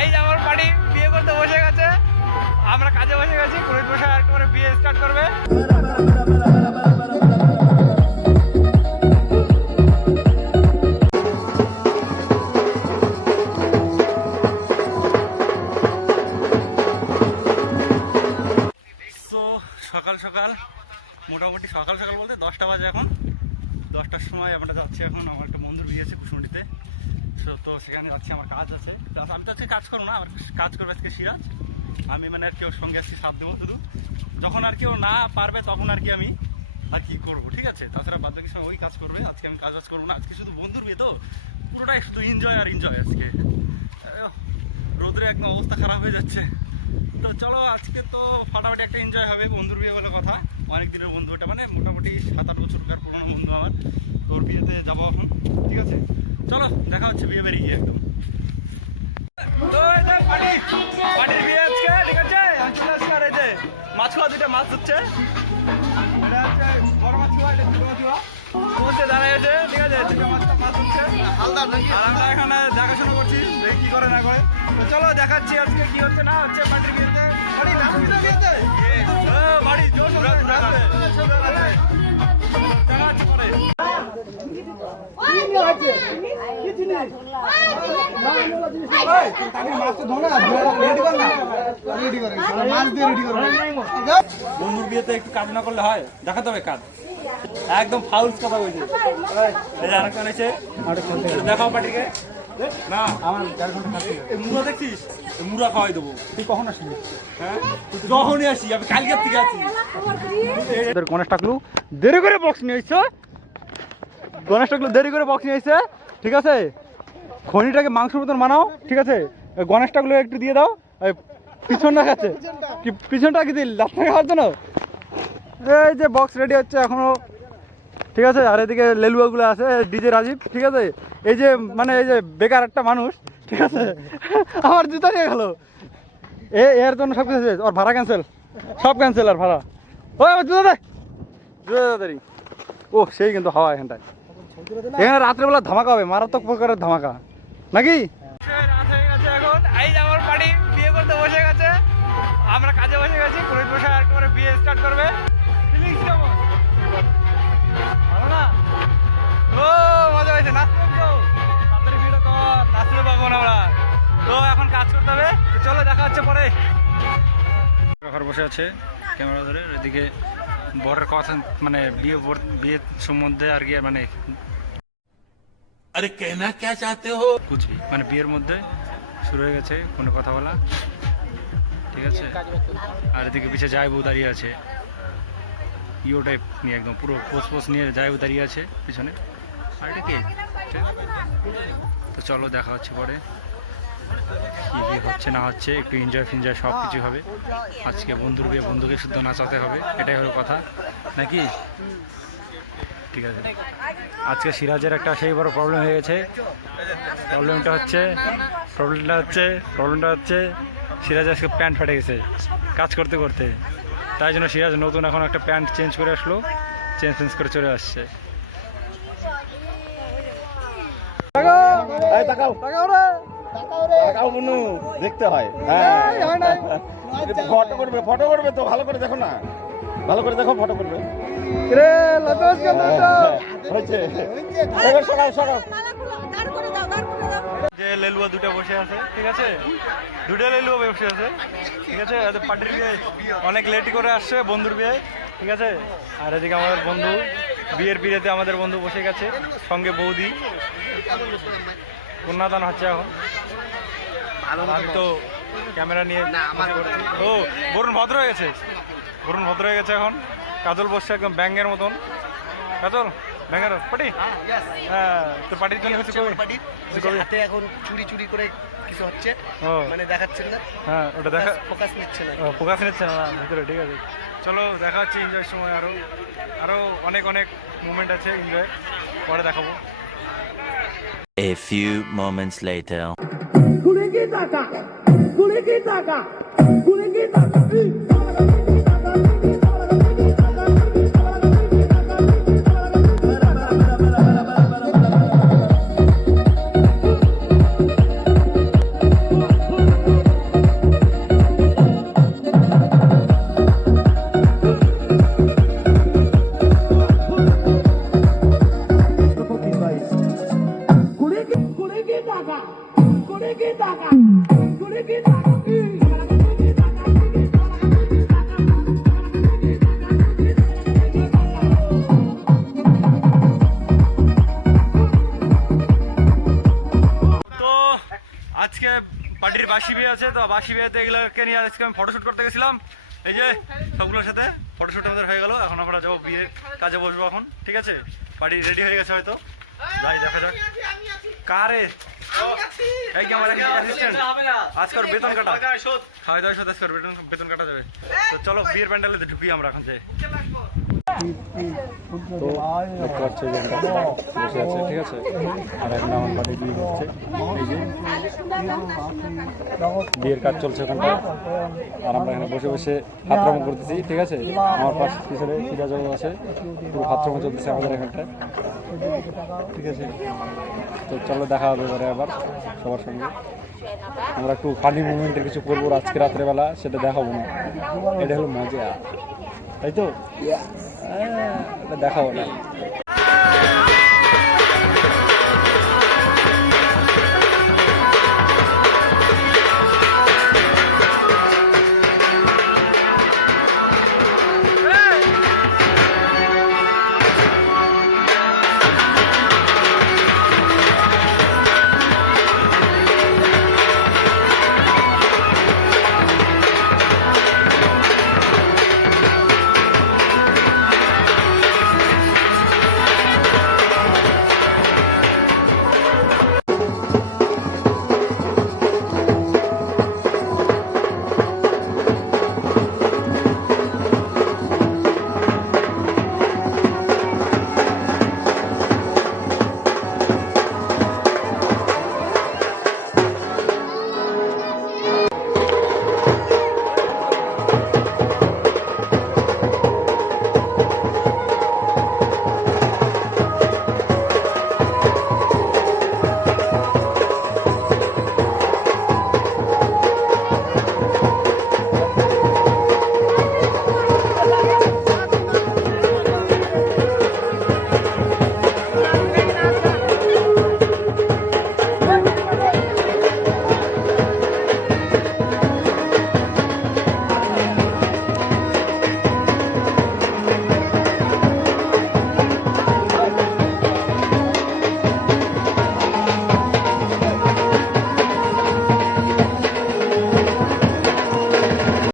এই যে আমার বাড়ি বিয়ে করতে বসে গেছে, আমরা কাজে বসে গেছি। পুরোহিত বসে একটু করে বিয়ে স্টার্ট করবে। সকাল সকাল, মোটামুটি সকাল সকাল বলতে 10টা বাজে। এখন 10টার সময় আমরা যাচ্ছি। এখন আমার একটা বন্ধুর বিয়ে আছে কুশমুড়িতে, তো সেখানে যাচ্ছি। আমার কাজ আছে, আমি তো আজকে কাজ করবো না, আমার কাজ করবে আজকে সিরাজ। আমি মানে আর কি ওর সঙ্গে আজকে সাথ দেবো শুধু। যখন আর কি ও না পারবে তখন আর কি আমি আর কি করবো, ঠিক আছে? তাছাড়া বাদ বাকি সময় ওই কাজ করবে। আজকে আমি কাজ করবো না, আজকে শুধু বন্ধুর বিয়ে তো, পুরোটাই শুধু এনজয় আর এনজয়। আজকে রোদ্রে একদম অবস্থা খারাপ হয়ে যাচ্ছে। তো চলো আজকে তো ফাটাফাটি একটা এনজয় হবে। বন্ধুর বিয়ে বলে কথা, অনেক দিনের বন্ধু, এটা মানে মোটামুটি 7-8 বছরকার পুরোনো বন্ধু আমার। তোর বিয়েতে যাবো এখন, ঠিক আছে? চলো দেখা হচ্ছে বিয়ে বেরিয়ে গিয়ে একদম। তো পাটির বিয়ে আজকে, ঠিক আছে? আর এই যে মাছ খাওয়া, 2টা মাছ হচ্ছে। এটা হচ্ছে বড় মাছ খাওয়া, এটা ছোট মাছ খাওয়া বলতে দাঁড়াইছে, ঠিক আছে? 2টা মাছ হচ্ছে। আর আমরা এখানে দেখাশোনা করছি দেখি কি করে না করে। তো চলো দেখাচ্ছি আজকে কি হচ্ছে না হচ্ছে পাটির বিয়েতে। বাড়ি জোর বন্ধুর বিয়েতে একটু কাজ না করলে হয়? দেখাতে হবে কাজ, একদম ফাউল কথা বলছে। আরেকজন এসে দেখাও পাটিকে না, আমার মুড়া দেখছিস? মুড়া খাওয়াই দেবো। তুই কখন আসবি? হ্যাঁ যখনই আসি, আমি কালকের থেকে আছি। গণেশ টাকলু দেরি করে বক্স নিয়ে এসছে, গণেশ টাকলু দেরি করে বক্স নিয়ে এসছে, ঠিক আছে? খনিটাকে মাংসের মতন বানাও, ঠিক আছে? গণেশ টাকলু একটু দিয়ে দাও। পিছনটা খাচ্ছে কি? পিছনটা কি দিল লাস্ট খাওয়ার জন্য? এই যে বক্স রেডি হচ্ছে এখনো, ঠিক আছে? আর এদিকে লেলুয়াগুলো আছে, ডিজে রাজীব, ঠিক আছে? এই যে মানে এই যে বেকার একটা মানুষ, ঠিক আছে? আমার জুতা নিয়ে গেল, এর জন্য সব কিছু। ওর ভাড়া ক্যান্সেল, সব ক্যান্সেল। আর ভাড়া ওই আমার জুতা দে, জুতা তাড়াতাড়ি। ও সেই কিন্তু হাওয়া এখানটায়, এখানে রাত্রেবেলা ধামাকা হবে, মারাত্মক প্রকারের ধামাকা নাকি? রাত হয়ে গেছে এখন। এই যে আমার বাড়ি বিয়ে করতে বসে গেছে, আমরা কাজে বসে গেছি। পুরোহিত বসে একটু করে বিয়ে স্টার্ট করবে। ফিলিংস কেমন? ভালো না? ও মজা হয়েছে, নাচতে তো তাড়াতাড়ি ভিডিও কর, নাচতে পাবো না আমরা। তো এখন কাজ করতে হবে। তো চলো দেখা হচ্ছে পরে। ঘর বসে আছে ক্যামেরা ধরে, এদিকে বরের কথা মানে বিয়ে সম্বন্ধে আর কি, মানে আরে কেনা কে চাতে হো কুচবি, মানে বিয়ের মধ্যে শুরু হয়ে গেছে কোনো কথা বলা, ঠিক আছে? আর এদিকে পিছিয়ে যায় বউ দাঁড়িয়ে আছে, ইও টাইপ নিয়ে একদম পুরো পোস্ট নিয়ে যায় বউ দাঁড়িয়ে আছে পিছনে। আর এটা কে? তো চলো দেখা হচ্ছে পরে, কি কি হচ্ছে না হচ্ছে, একটু এনজয় ফিনজয় সব কিছু হবে। আজকে বন্ধুর বিয়ে, বন্ধুকে শুদ্ধ নাচাতে হবে, এটাই হলো কথা নাকি? ঠিক আছে। আজকে সিরাজের একটা সেই বড় প্রবলেম হয়ে গেছে। প্রবলেমটা হচ্ছে সিরাজ আজকে প্যান্ট ফেটে গেছে কাজ করতে করতে, তাই জন্য সিরাজ নতুন এখন একটা প্যান্ট চেঞ্জ করে আসলো, চেঞ্জ করে চলে আসছে। দেখতে হয়, ফটো করবে তো ভালো করে দেখো না, ভালো করে দেখো, ফটো করবে। যে লেলুয়া 2টা বসে আছে, ঠিক আছে? 2টা লেলুয়া বসে আছে, ঠিক আছে? পার্টির বিয়ে অনেক লেট করে আসছে, বন্ধুর বিয়ে, ঠিক আছে? আর এদিকে আমাদের বন্ধু বিয়ের বিয়েতে আমাদের বন্ধু বসে গেছে, সঙ্গে বৌদি। কন্যাদান হচ্ছে এখন। আমি তো ক্যামেরা নিয়ে ও বরুণ ভদ্র হয়ে গেছে, এখন। কাজল বসছে একদম ব্যাঙের মতন। কাজল ব্যাঙের পাটি, হ্যাঁ। তো পাটির জন্য হাতে এখন চুরি করে কিছু হচ্ছে, মানে দেখাচ্ছেন না। হ্যাঁ ওটা দেখা, ফোকাস নিচ্ছে না ভিতরে, ঠিক আছে? চলো দেখা হচ্ছে এনজয়ের সময়। আরো অনেক মুভমেন্ট আছে এনজয়, পরে দেখাবো। A few moments later. তো আজকে পার্টির বাসি বিয়ে আছে, তো বাসি বিয়েতে এগুলোকে নিয়ে আজকে আমি ফটোশুট করতে গেছিলাম। এই যে সবগুলোর সাথে ফটোশুট আমাদের হয়ে গেল। এখন আমরা যাবো বিয়ের কাজে বসবো এখন, ঠিক আছে? পার্টি রেডি হয়ে গেছে হয়তো, যাই দেখা যাক। কারে এই কি আমার অ্যাসিস্ট্যান্ট আজকের বেতন কাটা, খাওয়া দাওয়া সাথে আজকের বেতন কাটা যাবে। তো চলো বিয়ের প্যান্ডেলে ঢুকি আমরা এখন যাই। তো দেখতে পাচ্ছ যে বসে আছে, ঠিক আছে? আর এখন আমার বাড়ি বিয়ে হচ্ছে, এই যে বিয়ের কাজ চলছে ওখানটা। আর আমরা এখানে বসে বসে হাতরম করতেছি, ঠিক আছে? আমার পাশে পিছনে সিরাজও আছে, পুরো হাতরম চলতেছে আমাদের এখানটায়, ঠিক আছে? তো চলো দেখা হবে এবারে আবার সবার সঙ্গে। আমরা একটু ফানি মুভমেন্টের কিছু করবো আজকে রাত্রেবেলা, সেটা দেখাবো না, এটা হলো মজা, তাই তো? দেখাবো না।